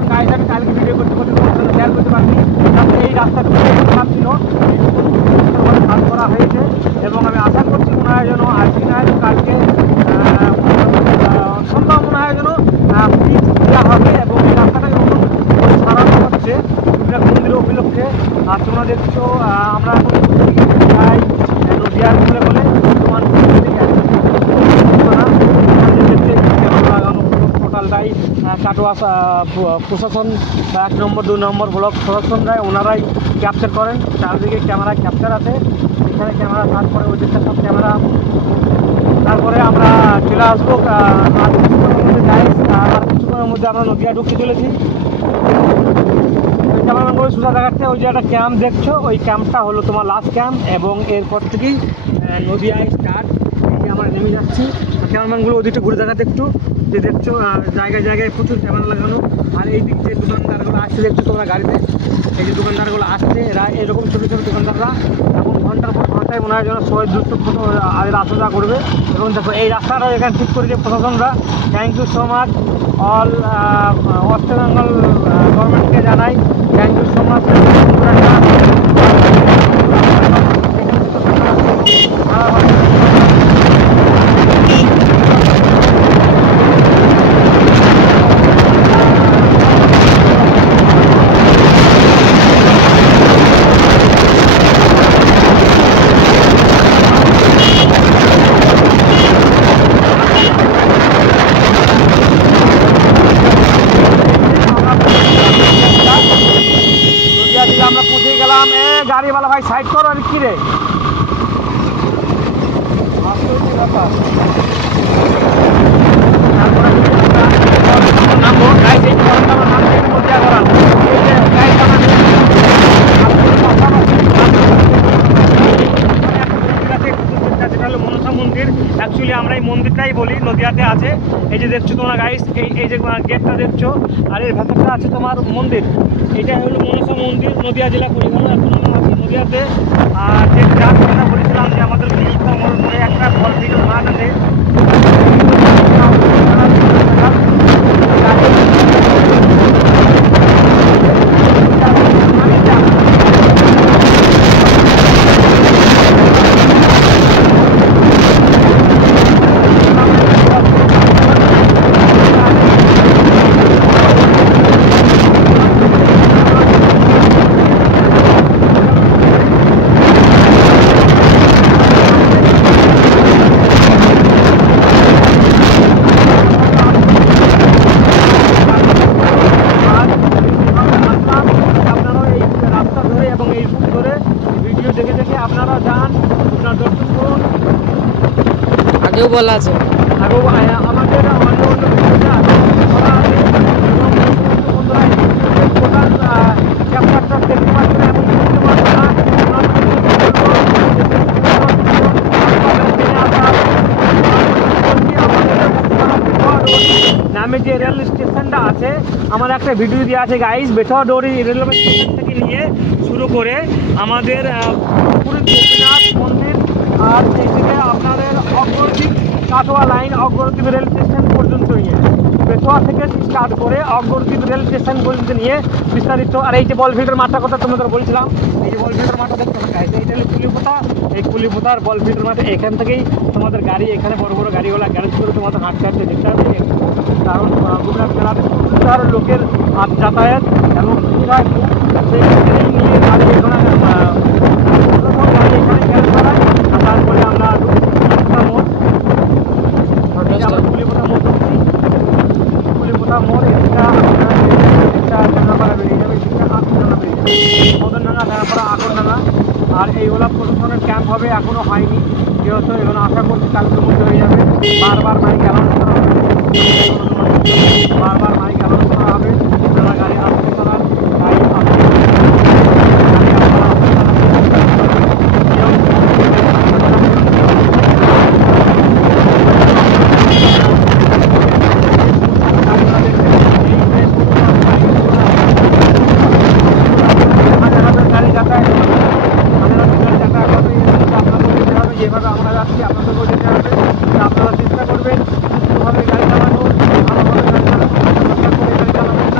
বলছিলাম গাইজ আমি কালকে ভিডিও করতে করতে তোমার সাথে শেয়ার করতে পারিনি। তারপরে এই রাস্তাটুকু খারাপ ছিল, কাজ করা হয়েছে এবং আমি আশা করছি মনে হয় যেন আজকে না হলে কালকে সম্ভব মনে হয় যেন পিচ দেওয়া হবে এবং এই রাস্তাটাকে নতুন করে সারানো হচ্ছে মন্দির উপলক্ষে। আর তোমরা দেখছো আমরা এখন প্রায় নদীয়ার বলে বলে তোমার লাগানো টোটালটাই কাটোয়া প্রশাসন বা 1 নম্বর 2 নম্বর ব্লক প্রশাসনরাই ওনারাই ক্যাপচার করেন। চারদিকে ক্যামেরা ক্যাপচার আছে, এখানে ক্যামেরা তারপরে ওই দিকটা সব ক্যামেরা। তারপরে আমরা চলে আসবো আর কিছুক্ষণের মধ্যে যাই, আর কিছুক্ষণের মধ্যে আমরা নদীয়া ঢুকতে চলেছি। ক্যামেরাম্যানগুলো সোজা দেখাচ্ছে ওই যে একটা ক্যাম্প দেখছো, ওই ক্যাম্পটা হলো তোমার লাস্ট ক্যাম্প এবং এরপর থেকেই নদীয়ায় স্টার্ট। এই যে আমরা নেমে যাচ্ছি, ক্যামেরাম্যানগুলো ওদিকটা ঘুরে দেখাতে একটু, যে দেখছো জায়গায় জায়গায় প্রচুর ক্যামেরা লাগানো। আর এই দিক যে দোকানদারগুলো আসছে দেখছো তোমরা গাড়িতে, এই যে দোকানদারগুলো আসছে এরা এরকম ছোটো ছোটো দোকানদাররা এখন ঘন্টার পর ঘন্টায় মনে হয় যেন 100-200 ফটো আসা যাওয়া করবে। এবং দেখো এই রাস্তাটা এখানে ঠিক করেছে প্রশাসনরা। Thank you so much all West Bengal গভর্নমেন্টকে জানাই থ্যাংক ইউ সো মাচ। আমরা পৌঁছে গেলাম। গাড়িওয়ালা ভাই সাইড করো, আর কি রে মনসা মন্দির। অ্যাকচুয়ালি আমরা এই মন্দিরটাই বলি, নদীয়াতে আছে। এই যে দেখছো তোমরা গাইস, এই যে গেটটা দেখছো আর এর ভেতরটা আছে তোমার মন্দির। এটা হলো মনসা মন্দির, নদীয়া জেলা পরিবহন। এখন আমরা আছি নদীয়াতে। আর যে যার কথা বলেছিলাম যে আমাদের একটা বল ফিল্ড মাঠ আছে, আপনারা যান, আপনার দর্শন করুন। আগেও বলা আছে, আগেও আমাদের অন্য ক্যাপ্টারটা দেখতে পাচ্ছেন নামে যে রেল স্টেশনটা আছে, আমার একটা ভিডিও দেওয়া আছে গাইস। বেথুয়াডোরি রেলওয়ে স্টেশন থেকে নিয়ে শুরু করে আমাদের পুরী গোপীনাথ মন্দির আর এইদিকে আপনাদের Agradwip Katwa line Agradwip rail station পর্যন্ত নিয়ে, বেথুয়া থেকে স্টার্ট করে অগ্রদ্বীপ রেল স্টেশন পর্যন্ত নিয়ে বিস্তারিত। আর এই যে বল ফিল্ডের মাঠটার কথা তোমাদের বলছিলাম, এই যে বল ফিল্ডের মাঠটা দেখতে পাচ্ছি, এইটা হলো কুলিপোতা। এই কুলিপোতার বল ফিল্ডের মাঠে এখান থেকেই তোমাদের গাড়ি, এখানে বড় বড় গাড়িওয়ালা গ্যারেজ করে তোমাদের হাঁটতে হাঁটতে দেখতে হবে। কারণ গোপীনাথ মেলাতে প্রচুর লোকের যাতায়াত এবং প্রায় নিয়ে গাড়ি এখানে গ্যারেজ করায়। তারপরে আমরা কুলিপোতা মোড় ঢুকছি, কুলিপোতা মোড় এটা ডাঙ্গাপাড়া বেরিয়ে যাবে, মদনডাঙ্গা ডাঙ্গাপাড়া আগরডাঙ্গা। আর এইগুলা প্রশাসনের ক্যাম্প হবে, এখনও হয়নি যেহেতু, এগুলো আশা করছি কালকের মধ্যে হয়ে যাবে। বারবার মাইক অ্যানাউন্স করা হবে, বারবার মাইক অ্যানাউন্স করা হবে যারা গাড়ি আসতে করার। তাই যেভাবে আমরা যাচ্ছি আপনাদেরকেও যেতে হবে। আপনারা চেষ্টা করবেন সুস্থভাবে গাড়ি চালানোর, ভালোভাবে গাড়ি চালানোর, গাড়ি চালাবেন না।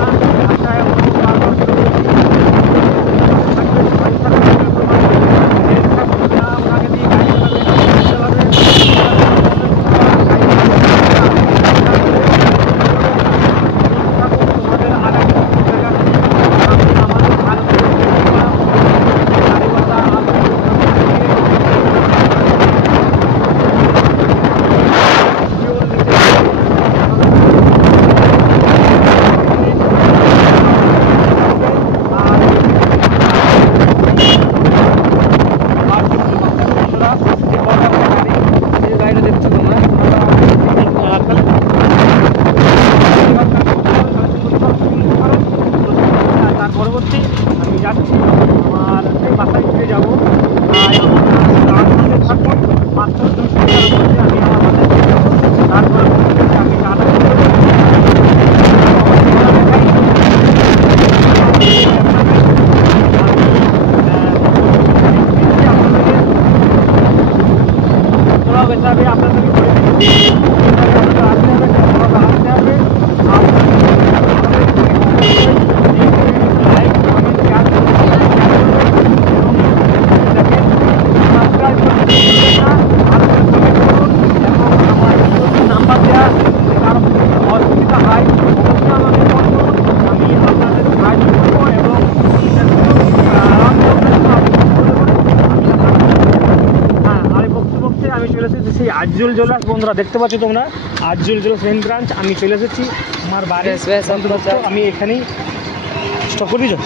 সেই আরজুল জুয়েলার্স বন্ধুরা দেখতে পাচ্ছ তোমরা, আরজুল জুয়েলার্স মেন ব্রাঞ্চ। আমি চলে এসেছি আমার বাড়ি, আমি এখানেই স্টপ করে দিয়েছো।